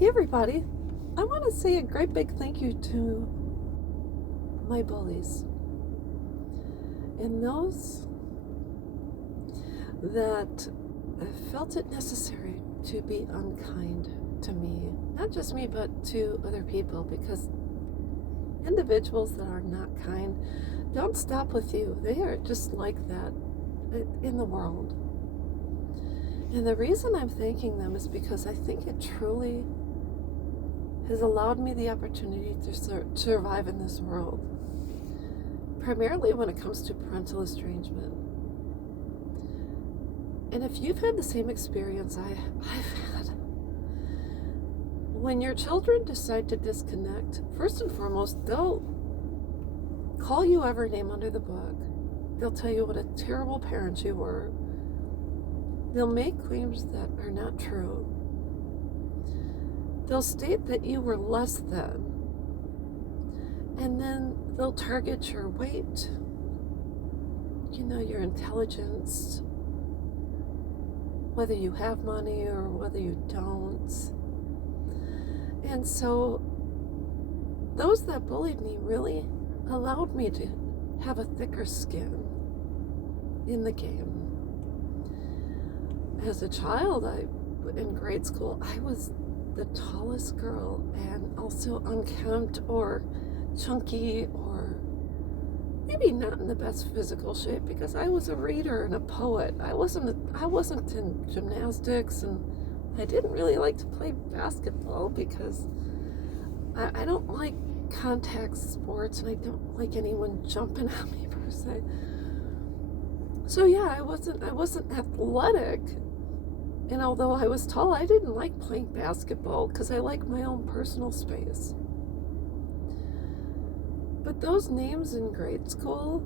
Hey everybody, I want to say a great big thank you to my bullies and those that felt it necessary to be unkind to me. Not just me, but to other people, because individuals that are not kind don't stop with you. They are just like that in the world. And the reason I'm thanking them is because I think it truly has allowed me the opportunity to survive in this world, primarily when it comes to parental estrangement. And if you've had the same experience I've had, when your children decide to disconnect, first and foremost, they'll call you every name under the book. They'll tell you what a terrible parent you were. They'll make claims that are not true. They'll state that you were less than. And then they'll target your weight, your intelligence, whether you have money or whether you don't. And so those that bullied me really allowed me to have a thicker skin in the game. As a child, in grade school, I was the tallest girl and also unkempt or chunky or maybe not in the best physical shape, because I was a reader and a poet. I wasn't in gymnastics, and I didn't really like to play basketball because I don't like contact sports, and I don't like anyone jumping at me per se. So yeah, I wasn't athletic. And although I was tall, I didn't like playing basketball because I like my own personal space. But those names in grade school,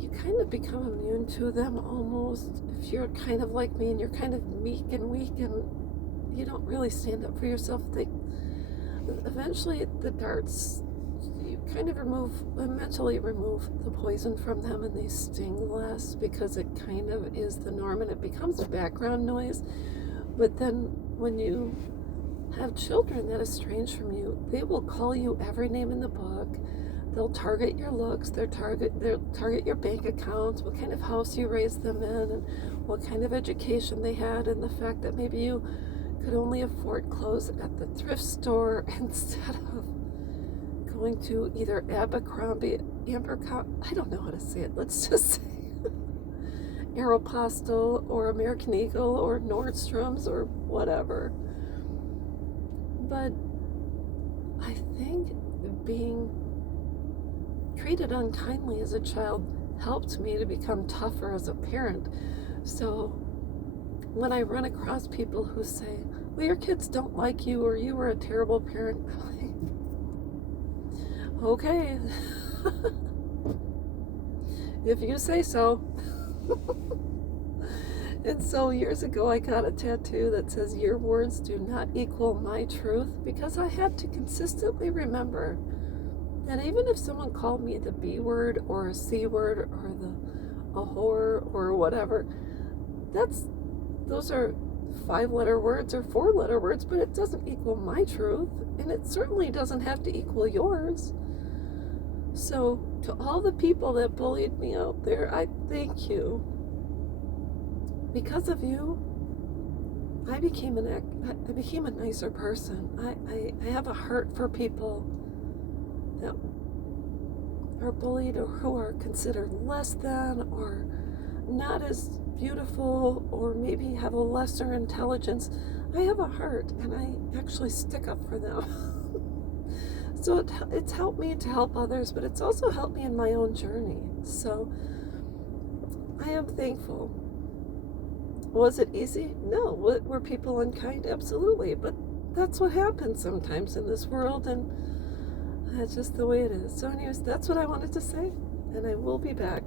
you kind of become immune to them almost. If you're kind of like me and you're kind of meek and weak and you don't really stand up for yourself, eventually the darts, you kind of mentally remove the poison from them, and they sting less because it kind of is the norm and it becomes a background noise. But then when you have children that estrange from you, they will call you every name in the book. They'll target your looks, they'll target your bank accounts, what kind of house you raised them in, and what kind of education they had, and the fact that maybe you could only afford clothes at the thrift store instead of going to either Abercrombie, I don't know how to say it, let's just say Aeropostale or American Eagle or Nordstrom's or whatever. But I think being treated unkindly as a child helped me to become tougher as a parent. So when I run across people who say, well, your kids don't like you, or you were a terrible parent, I'm like, okay, if you say so. And so years ago, I got a tattoo that says, your words do not equal my truth, because I had to consistently remember that even if someone called me the B word or a C word or a whore or whatever, those are 5-letter words or 4-letter words, but it doesn't equal my truth, and it certainly doesn't have to equal yours. So to all the people that bullied me out there, I thank you. Because of you, I became a nicer person. I have a heart for people that are bullied or who are considered less than or not as beautiful or maybe have a lesser intelligence. I have a heart, and I actually stick up for them. So it's helped me to help others, but it's also helped me in my own journey. So I am thankful. Was it easy? No. Were people unkind? Absolutely. But that's what happens sometimes in this world, and that's just the way it is. So anyways, that's what I wanted to say, and I will be back.